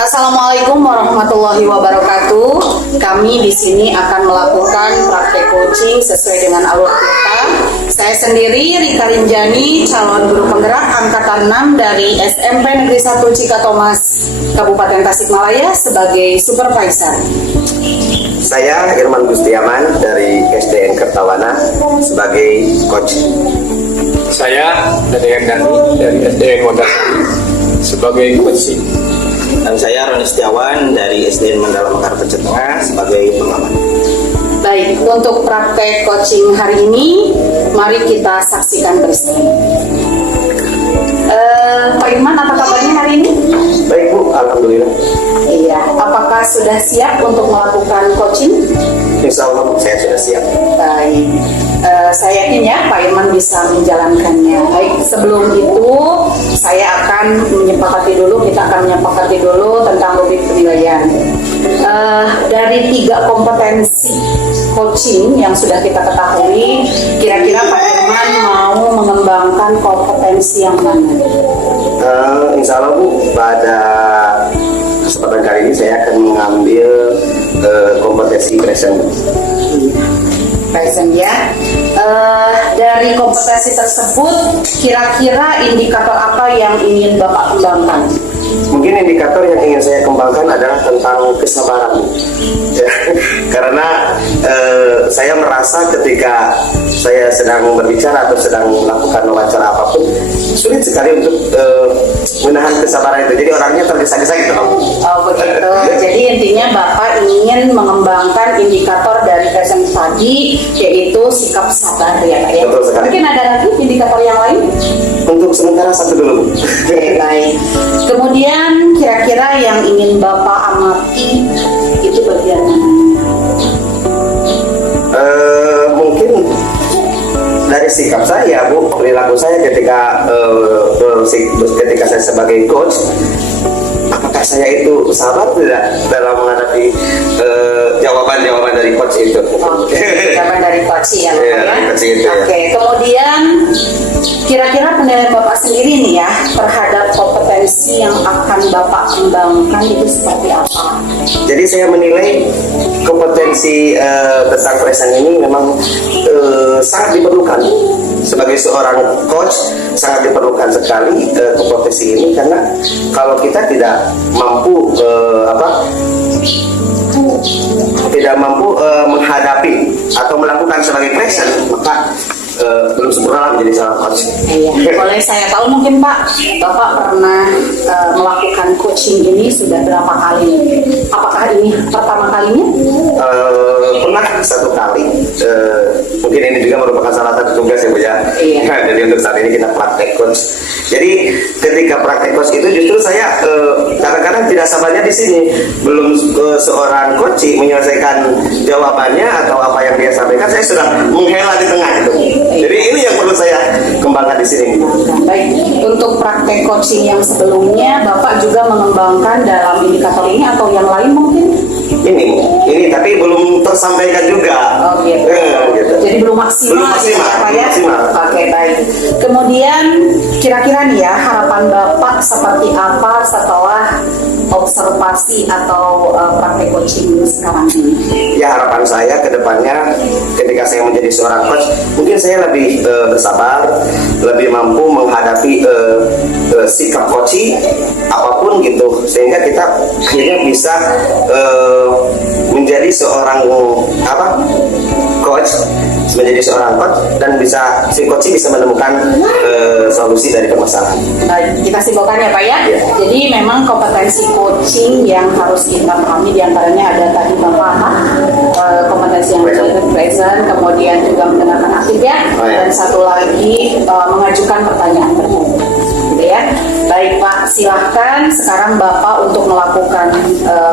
Assalamualaikum warahmatullahi wabarakatuh. Kami di sini akan melakukan praktek coaching sesuai dengan alur kita. Saya sendiri Rika Rinjani, calon guru penggerak angkatan 6 dari SMP Negeri 1 Cikatomas, Kabupaten Tasikmalaya sebagai supervisor. Saya Irman Gustiaman dari SDN Kertawana sebagai coach. Saya Dadean Dani dari SDN Wondasari sebagai coach. Dan saya Roni Setiawan dari SDN Mandala Mekar Pecet Tengah sebagai pengamat. Baik, untuk praktek coaching hari ini, mari kita saksikan bersama. Pak Irman, apa kabarnya hari ini? Baik Bu, alhamdulillah. Iya, apakah sudah siap untuk melakukan coaching? Insya Allah saya sudah siap. Baik, saya yakin ya Pak Irman bisa menjalankannya. Baik, sebelum itu saya akan kita akan menyepakati dulu tentang rubrik penilaian. Dari 3 kompetensi coaching yang sudah kita ketahui, kira-kira Pak Irman mau mengembangkan kompetensi yang mana? Insya Allah Bu, pada kesempatan kali ini saya akan mengambil kompetensi present ya. Dari kompetensi tersebut, kira-kira indikator apa yang ingin Bapak kembangkan? Mungkin indikator yang ingin saya kembangkan adalah tentang kesabaran. Karena saya merasa ketika saya sedang berbicara atau sedang melakukan wawancara apapun, sulit sekali untuk menahan kesabaran itu. Jadi orangnya tergesa-gesa gitu. Oh begitu. Jadi intinya Bapak ingin mengembangkan indikator dari present tadi, yaitu sikap sabar ya Pak ya. Betul sekali. Mungkin ada lagi indikator yang lain? Untuk sementara satu dulu Bu. Oke, baik. Kemudian kira-kira yang ingin Bapak amati itu bagian mana? Mungkin dari sikap saya Bu, perilaku saya ketika saya sebagai coach, apakah saya itu sabar tidak dalam menghadapi jawaban-jawaban dari coach itu? Jawaban dari coach ya, Bapak ya. Oke. Kemudian kira-kira penilaian Bapak sendiri nih ya terhadap kompetensi yang akan Bapak kembangkan itu seperti apa? Jadi saya menilai kompetensi tentang present ini memang sangat diperlukan. Sebagai seorang coach sangat diperlukan sekali kompetensi ini, karena kalau kita tidak mampu menghadapi atau melakukan sebagai present, maka belum sempurna menjadi seorang coach. Iya. Boleh saya tahu mungkin Pak, Bapak pernah melakukan coaching ini sudah berapa kali? Apakah ini pertama kalinya? Pernah 1 kali. Mungkin ini juga merupakan salah satu tugas ya Bu ya. Iya. Jadi untuk saat ini kita praktek coach. Jadi ketika praktek coach itu justru saya kadang-kadang tidak sabarnya di sini. Belum seorang coach menyelesaikan jawabannya atau apa yang dia sampaikan, saya sudah menghela di tengah itu. Jadi ini yang perlu saya kembangkan di sini. Baik, untuk praktek coaching yang sebelumnya Bapak juga mengembangkan dalam indikator ini atau yang lain mungkin? Ini tapi belum tersampaikan juga. Oh gitu. Gitu. Jadi belum maksimal, ya, Pak ya? Oke, baik. Kemudian kira-kira nih ya, harapan Bapak seperti apa setelah observasi atau praktek coaching sekarang ini? Ya, harapan saya ke depannya ketika saya menjadi seorang coach, mungkin saya lebih bersabar, lebih mampu menghadapi sikap coaching apapun gitu, sehingga kita akhirnya bisa menjadi seorang coach, dan bisa si coach bisa menemukan solusi dari permasalahan. Baik, kita simpulkan ya Pak ya. Jadi memang kompetensi coaching yang harus kita pahami diantaranya ada tadi Bapak kompetensi yang present, kemudian juga mendengarkan aktif ya, dan satu lagi mengajukan pertanyaan terbuka. Gitu ya. Baik Pak, silahkan sekarang Bapak untuk melakukan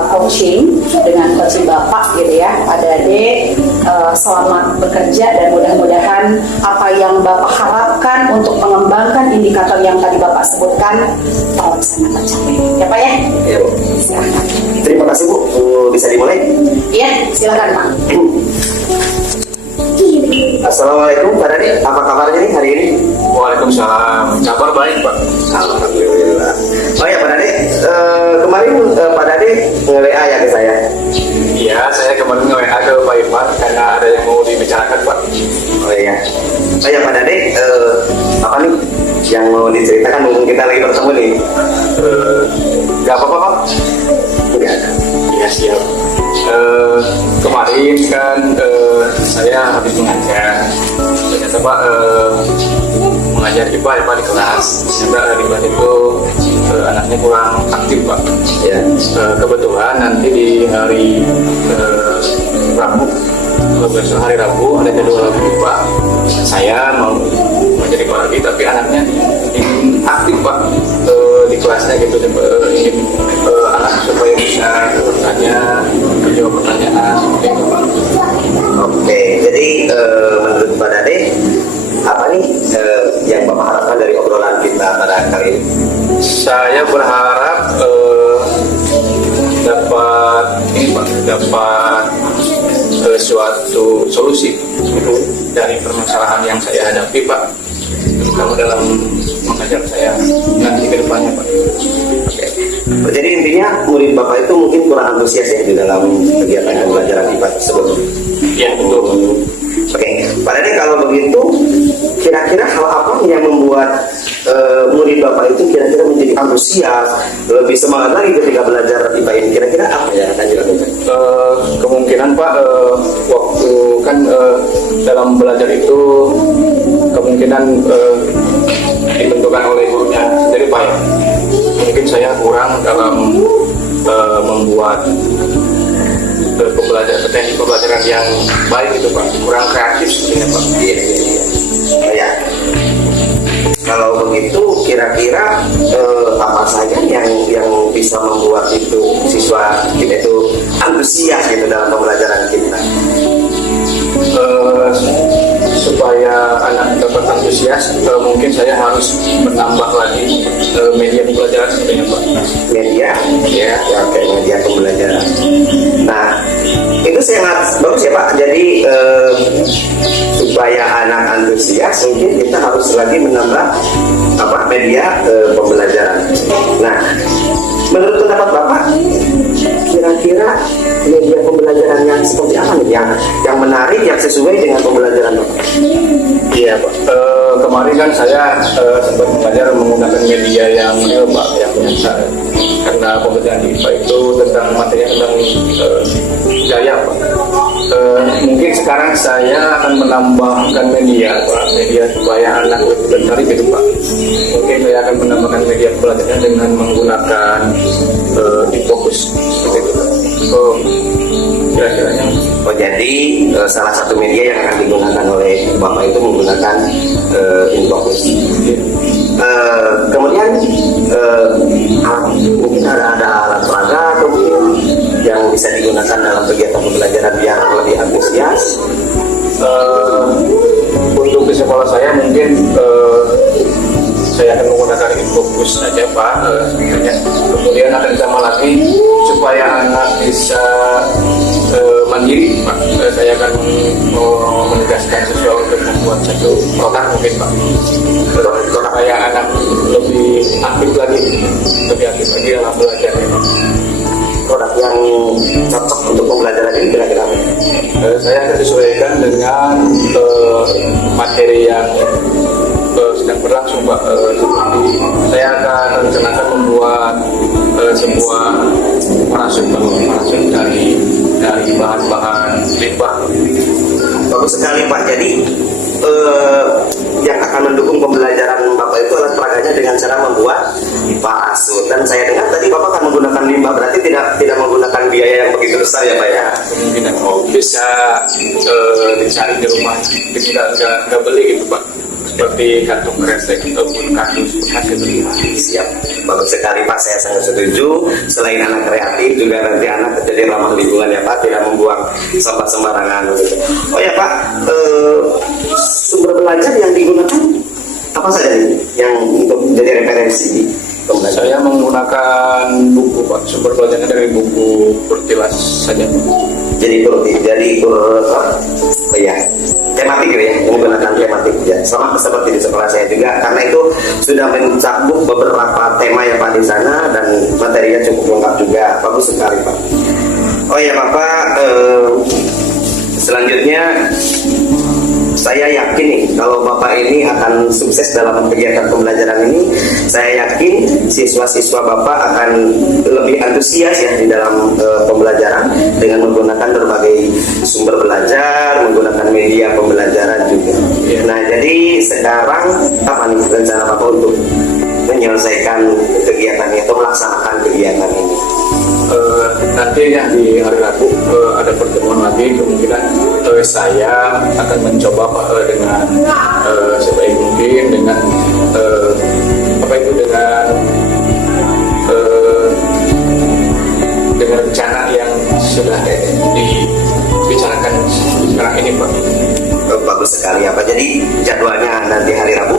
coaching dengan coaching Bapak gitu ya. Adik-adik selamat bekerja dan mudah-mudahan apa yang Bapak harapkan untuk mengembangkan indikator yang tadi Bapak sebutkan terlaksana tercapai. Ya Pak ya? Ya, Bu. Silahkan. Terima kasih Bu. Bisa dimulai? Iya, silakan Pak. Assalamualaikum Pak Dani, apa kabarnya nih hari ini? Waalaikumsalam. Kabar baik Pak. Alhamdulillah. Oh ya Pak Dani, kemarin nge-WA ke Pak Irfan karena ada yang mau dibicarakan Pak. Oh iya. Oh ya Pak Dade, apa nih yang mau diceritakan mumpung kita lagi bertemu nih? Gak apa-apa Pak. Enggak ada. Ya siap. Kemarin kan saya habis mengajar. Ternyata Pak mengajar IPA ya Pak di kelas. Ternyata di kelas itu anaknya kurang aktif Pak. Ya. Kebetulan nanti di hari Rabu, besok hari Rabu ada jadwal lagi Pak. Saya mau menjadi IPA lagi tapi anaknya ingin aktif Pak di kelasnya gitu, ingin anak supaya bisa bertanya, menjawab pertanyaan seperti itu Pak. Oke, jadi menurut Pak Dade, apa nih yang Bapak harapkan dari obrolan kita pada kali ini? Saya berharap dapat ini Pak, dapat suatu solusi dari permasalahan yang saya hadapi Pak, terutama dalam mengajar saya nanti ke depannya Pak. Oke. Jadi intinya murid Bapak itu mungkin kurang antusias ya di dalam kegiatan pembelajaran IPA tersebut. Ya betul. Oke, Pak Dade kalau begitu, kira-kira hal apa yang membuat murid Bapak itu kira-kira menjadi antusias, lebih semangat lagi ketika belajar IPA ini? Kira-kira apa yang akan dilakukan? Kemungkinan Pak, waktu kan dalam belajar itu kemungkinan ditentukan oleh gurunya sendiri Pak ya. Mungkin saya kurang dalam membuat teknik pembelajaran yang baik itu Pak, kurang kreatif sebenarnya Pak. Iya. Oh ya. Kalau begitu, kira-kira apa saja yang bisa membuat itu siswa kita itu antusias gitu dalam pembelajaran kita? Supaya anak dapat antusias, mungkin saya harus menambah lagi media pembelajaran sebenarnya Pak. Media, ya oke, media pembelajaran. Nah, itu sangat bagus ya Pak. Jadi supaya anak antusias, mungkin kita harus lagi menambah media pembelajaran. Nah, menurut pendapat Bapak, kira-kira media pembelajaran yang seperti apa nih yang menarik, yang sesuai dengan pembelajaran Bapak? Iya Pak. Kemarin kan saya sempat mengajar menggunakan media yang real Pak, yang nyata. Karena pembelajaran di IPA itu tentang materi tentang gaya Pak. Mungkin sekarang saya akan menambahkan media Pak, media supaya anak lebih tertarik gitu Pak. Mungkin saya akan menambahkan media pembelajaran dengan menggunakan fokus seperti itu. Kira-kiranya. Oh, jadi salah satu media yang akan digunakan oleh Bapak itu menggunakan infocus. Kemudian mungkin ada alat peraga atau mungkin yang bisa digunakan dalam kegiatan pembelajaran biar lebih antusias. Untuk di sekolah saya mungkin saya akan menggunakan infocus saja Pak, sebenarnya. Kemudian akan ditambah lagi supaya anak bisa mandiri Pak. Saya akan menegaskan siswa untuk membuat satu kotak mungkin Pak, supaya anak lebih aktif lagi dalam belajarnya. Produk yang cocok untuk pembelajaran ini kira-kira apa? Saya akan disesuaikan dengan materi yang sedang berlangsung Pak. Seperti saya akan rencanakan membuat sebuah parasut dari bahan-bahan limbah. Bagus sekali Pak. Jadi yang akan mendukung pembelajaran Bapak itu alat peraganya dengan cara membuat parasut. Dan saya dengar tadi Bapak akan menggunakan limbah, berarti tidak menggunakan biaya yang begitu besar ya Pak ya? Kemungkinan bisa dicari di rumah, tidak beli gitu Pak. Seperti kantong kresek ataupun kardus bekas itu. Siap, bagus sekali Pak, saya sangat setuju. Selain anak kreatif, juga nanti anak jadi ramah lingkungan ya Pak, tidak membuang sampah sembarangan gitu. Oh ya Pak, sumber belajar yang digunakan apa saja nih yang untuk jadi referensi di pembelajaran? Saya menggunakan buku Pak, sumber belajarnya dari buku Pertilas saja. Jadi tematik gitu ya, menggunakan tematik ya. Sama seperti di sekolah saya juga, karena itu sudah mencakup beberapa tema ya Pak di sana dan materinya cukup lengkap juga. Bagus sekali Pak. Oh ya Bapak, selanjutnya saya yakin nih kalau Bapak ini akan sukses dalam kegiatan pembelajaran ini. Saya yakin siswa-siswa Bapak akan lebih antusias ya di dalam pembelajaran dengan menggunakan berbagai sumber belajar, menggunakan media pembelajaran juga. Nah, jadi sekarang apa nih rencana Bapak untuk menyelesaikan kegiatan atau melaksanakan kegiatan ini? Nanti ya di hari Rabu ada pertemuan lagi, kemungkinan saya akan mencoba Pak, dengan sebaik mungkin dengan dengan rencana yang sudah dibicarakan sekarang ini Pak. Bagus sekali apa. Jadi jadwalnya nanti hari Rabu,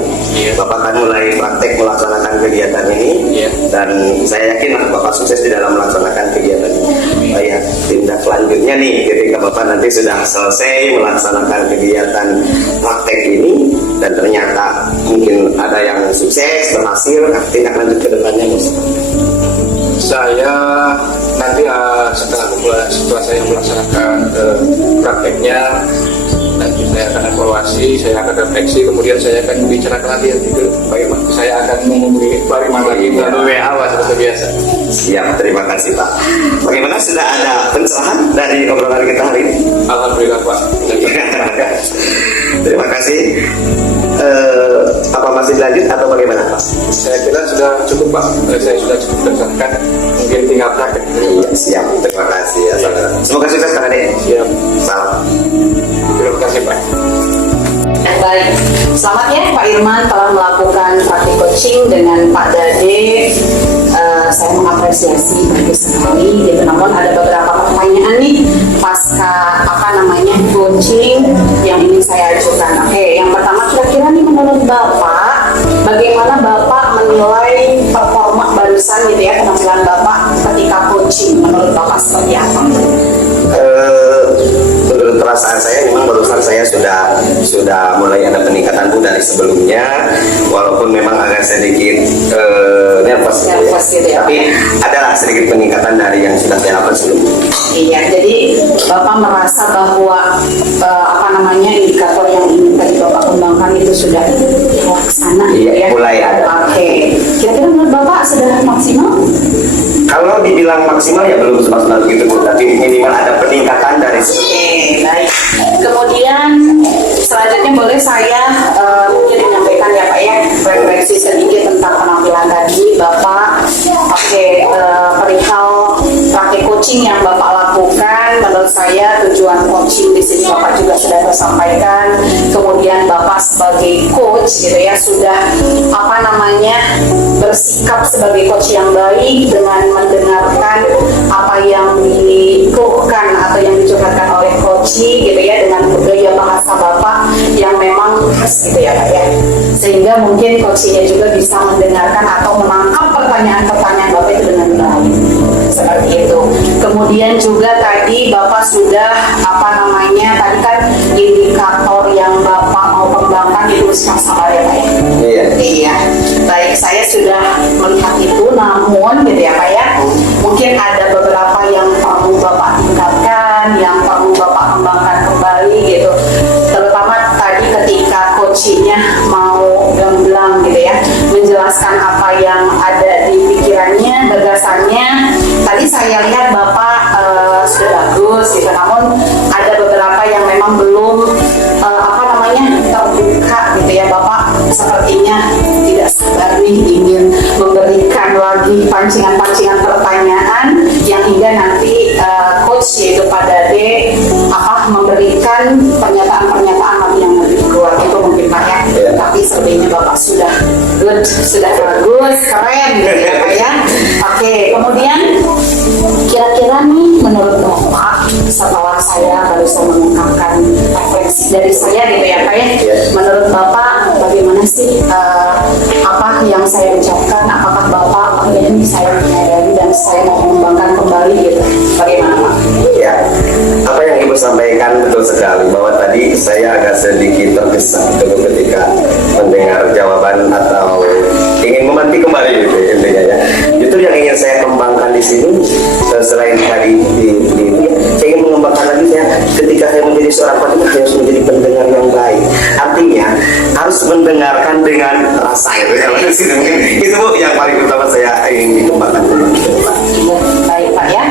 Bapak akan mulai praktek melaksanakan kegiatan ini, dan saya yakin lah Bapak sukses di dalam melaksanakan kegiatan ini. Oh ya, tindak lanjutnya nih ketika Bapak nanti sudah selesai melaksanakan kegiatan praktek ini dan ternyata mungkin ada yang sukses berhasil, tindak lanjut ke depannya Mas. Saya nanti setelah saya melaksanakan prakteknya, nanti saya akan evaluasi, saya akan refleksi, kemudian saya akan bicarakan lagi bagaimana saya akan menghubungi Pak Riman lagi melalui WA seperti biasa. Siap, terima kasih Pak. Bagaimana, sudah ada pencerahan dari obrolan kita hari ini? Alhamdulillah Pak. Terima kasih. Apa masih lanjut atau bagaimana Pak? Saya kira sudah cukup Pak. Saya sudah cukup berdasarkan, mungkin tinggal praktek. Iya, siap, terima kasih ya saudara. Semoga sukses Kak Ade. Siap. Salam. Terima kasih Pak. Baik, selamat ya Pak Irman telah melakukan praktik coaching dengan Pak Dade. Saya mengapresiasi bagus sekali. Gitu. Namun ada beberapa pertanyaan nih pasca coaching yang ingin saya ajukan. Oke, yang pertama kira-kira nih menurut Bapak, bagaimana Bapak menilai performa barusan gitu ya, penampilan Bapak ketika coaching? Menurut Bapak seperti apa? Menurut perasaan saya memang barusan saya sudah mulai ada peningkatan Bu dari sebelumnya, walaupun memang agak sedikit nervous gitu ya. Tapi adalah sedikit peningkatan dari yang sudah saya lakukan sebelumnya. Iya, jadi Bapak merasa bahwa indikator yang ingin tadi Bapak kembangkan itu sudah terlaksana gitu ya? Mulai ada. Oke, kira-kira menurut Bapak sudah maksimal? Kalau dibilang maksimal ya belum semaksimal begitu Bu, tapi minimal ada peningkatan dari sebelumnya. Oke, baik. Kemudian selanjutnya boleh saya mungkin menyampaikan ya Pak ya, refleksi sedikit tentang penampilan tadi Bapak. Oke, perihal praktik coaching yang Bapak lakukan, menurut saya tujuan coaching di sini Bapak juga sudah tersampaikan. Kemudian Bapak sebagai coach gitu ya sudah bersikap sebagai coach yang baik dengan mendengarkan apa yang dikeluhkan atau yang dicurhatkan oleh coaching gitu ya, dengan gaya bahasa Bapak yang memang khas gitu ya Pak ya, sehingga mungkin coachingnya juga bisa mendengarkan atau menangkap pertanyaan-pertanyaan Bapak itu dengan baik seperti itu. Kemudian juga tadi Bapak sudah tadi kan indikator yang Bapak mau kembangkan itu sama ya Pak ya. Iya. Baik, saya sudah melihat itu, namun gitu ya Pak ya, mungkin ada beberapa yang perlu Bapak tingkatkan, yang perlu Bapak kembangkan kembali gitu. Terutama tadi ketika coachingnya mau gamblang gitu ya, menjelaskan apa yang ada di pikirannya, gagasannya. Tadi saya lihat Bapak sudah bagus gitu, namun ada beberapa yang memang belum terbuka gitu ya. Bapak sepertinya tidak sabar nih ingin memberikan lagi pancingan-pancingan pertanyaan yang hingga nanti coach yaitu Pak Dade memberikan pernyataan-pernyataan lagi yang lebih kuat itu mungkin Pak ya. Tapi sepertinya Bapak sudah good, sudah bagus, keren gitu ya Pak ya. Oke, kemudian kira-kira nih menurut Bapak, setelah saya barusan mengungkapkan refleksi dari saya gitu ya Pak ya, menurut Bapak bagaimana sih apa yang saya ucapkan? Apakah Bapak akhirnya saya menyadari dan saya mau mengembangkan kembali gitu? Bagaimana Pak? Ya, apa yang Ibu sampaikan betul sekali, bahwa tadi saya agak sedikit tergesa ketika mendengar jawaban atau ingin memantik kembali gitu intinya ya. Itu yang ingin saya kembangkan di sini, selain tadi itu menjadi seorang coach itu harus menjadi pendengar yang baik. Artinya harus mendengarkan dengan rasa itu ya. Itu Bu yang paling utama saya ingin dikembangkan. Baik Pak ya.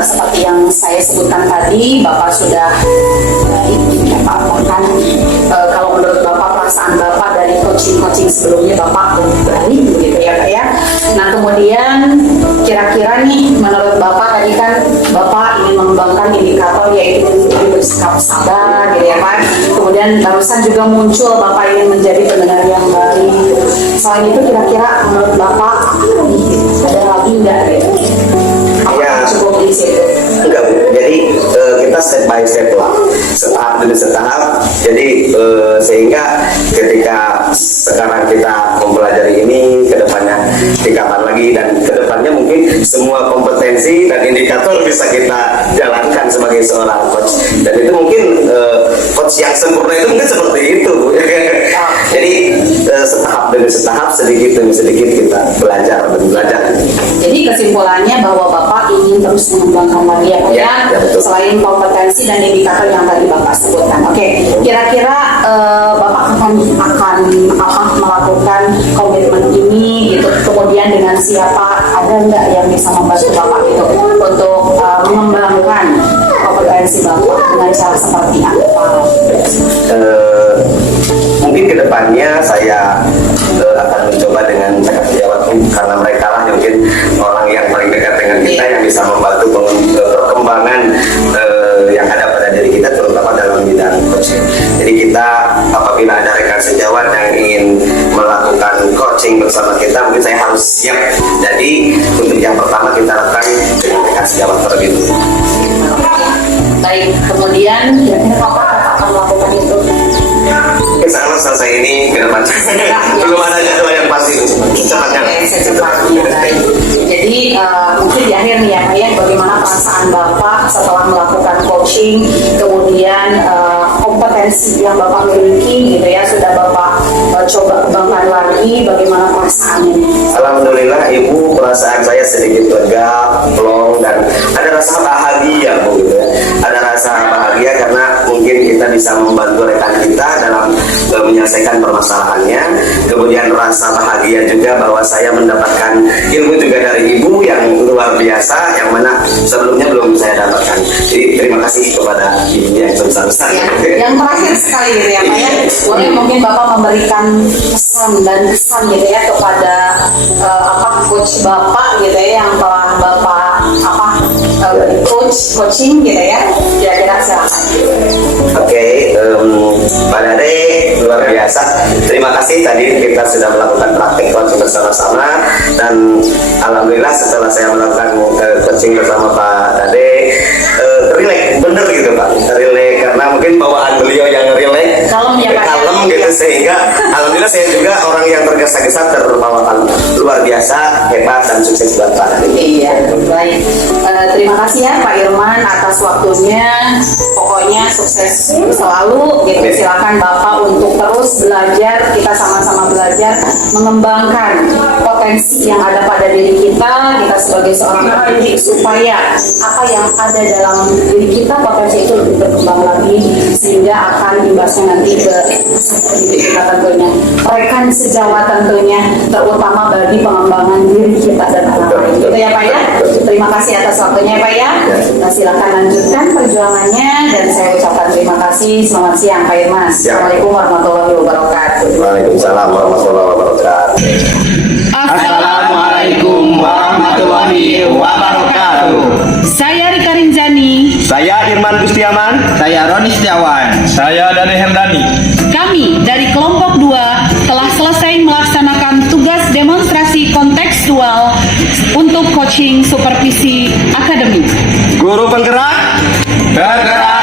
Seperti yang saya sebutkan tadi, Bapak sudah paparkan kalau menurut Bapak, perasaan Bapak dari coaching sebelumnya Bapak berani gitu ya Pak ya. Nah kemudian kira-kira nih menurut Bapak tadi kan Bapak ingin mengembangkan indikator yaitu bersikap sabar gitu ya Pak. Kemudian barusan juga muncul Bapak ingin menjadi pendengar yang baik. Selain itu kira-kira menurut Bapak ada lagi nggak gitu? Ya, Cukup di situ. enggak Bu. Jadi kita step by step lah, setahap demi setahap. Jadi sehingga ketika sekarang kita mempelajari ini, kedepannya tingkatan lagi, dan kedepannya mungkin semua kompetensi dan indikator bisa kita jalankan sebagai seorang coach. Dan itu mungkin coach yang sempurna itu mungkin seperti itu Bu. Jadi setahap demi setahap, sedikit demi sedikit kita belajar dan belajar. Jadi kesimpulannya bahwa Bapak ingin terus mengembangkan lagi ya Pak ya, Ya, betul. selain kompetensi dan indikator yang tadi Bapak sebutkan. Oke, kira-kira Bapak akan melakukan komitmen ini gitu, kemudian dengan siapa, ada nggak yang bisa membantu Bapak itu untuk mengembangkan kompetensi Bapak dengan cara seperti apa? Mungkin kedepannya saya akan mencoba dengan cakap sejawat karena mereka lah mungkin orang yang paling dekat dengan kita yang bisa membantu perkembangan yang ada pada diri kita, terutama dalam bidang coaching. Jadi kita apabila ada rekan sejawat yang ingin melakukan coaching bersama kita, mungkin saya harus siap. Jadi untuk yang pertama kita lakukan dengan rekan sejawat terlebih dulu. Baik, kemudian kira-kira Bapak akan melakukan itu? Insya Allah selesai ini ke depan belum ada jadwal yang pasti cepatnya. Oke, secepatnya. Baik. Jadi mungkin di akhir nih ya Pak ya, bagaimana perasaan Bapak setelah melakukan coaching, kemudian kompetensi yang Bapak miliki gitu ya, sudah Bapak coba kembangkan lagi, bagaimana perasaannya? Alhamdulillah Ibu, perasaan saya sedikit lega, plong, dan ada rasa bahagia Bu gitu ya. Ada rasa bahagia karena mungkin kita bisa membantu rekan kita dalam menyelesaikan permasalahannya. Kemudian rasa bahagia juga bahwa saya mendapatkan ilmu juga dari Ibu yang luar biasa, yang mana sebelumnya belum saya dapatkan. Jadi terima kasih kepada Ibu yang sebesar-besar. Ya, yang terakhir sekali gitu ya Pak ya, boleh mungkin Bapak memberikan pesan dan kesan gitu ya kepada coach Bapak gitu ya yang telah Bapak coaching gitu ya, kira-kira silakan. Oke, Pak Dade luar biasa. Terima kasih tadi kita sudah melakukan praktik coaching bersama-sama, dan alhamdulillah setelah saya melakukan coaching bersama Pak Dade, relax bener gitu Pak, relax karena mungkin bawaan beliau yang relax, Kalem ya, Pak. kalem gitu, sehingga alhamdulillah saya juga orang yang tergesa-gesa terbawakan luar biasa, hebat dan sukses buat Pak Dade. Iya, baik. Terima kasih ya Pak Irman atas waktunya. Pokoknya sukses selalu gitu. Silakan Bapak untuk terus belajar, kita sama-sama belajar mengembangkan potensi yang ada pada diri kita sebagai seorang pendidik, supaya apa yang ada dalam diri kita, potensi itu lebih berkembang lagi, sehingga akan imbasnya nanti ke pendidik kita tentunya, rekan sejawat tentunya, terutama bagi pengembangan diri kita dan anak lain. Gitu ya Pak ya. Terima kasih atas waktunya Pak ya. Nah, silakan lanjutkan perjuangannya, dan saya ucapkan terima kasih. Selamat siang Pak Irman. Assalamualaikum warahmatullahi wabarakatuh. Waalaikumsalam warahmatullahi wabarakatuh. Assalamualaikum warahmatullahi wabarakatuh. Saya Rika Rinjani. Saya Irman Gustiaman. Saya Roni Setiawan. Saya Dani Herdani. Kami dari kelompok 2 telah selesai melaksanakan tugas demonstrasi kontekstual untuk coaching supervisi akademik. Guru penggerak Bergerak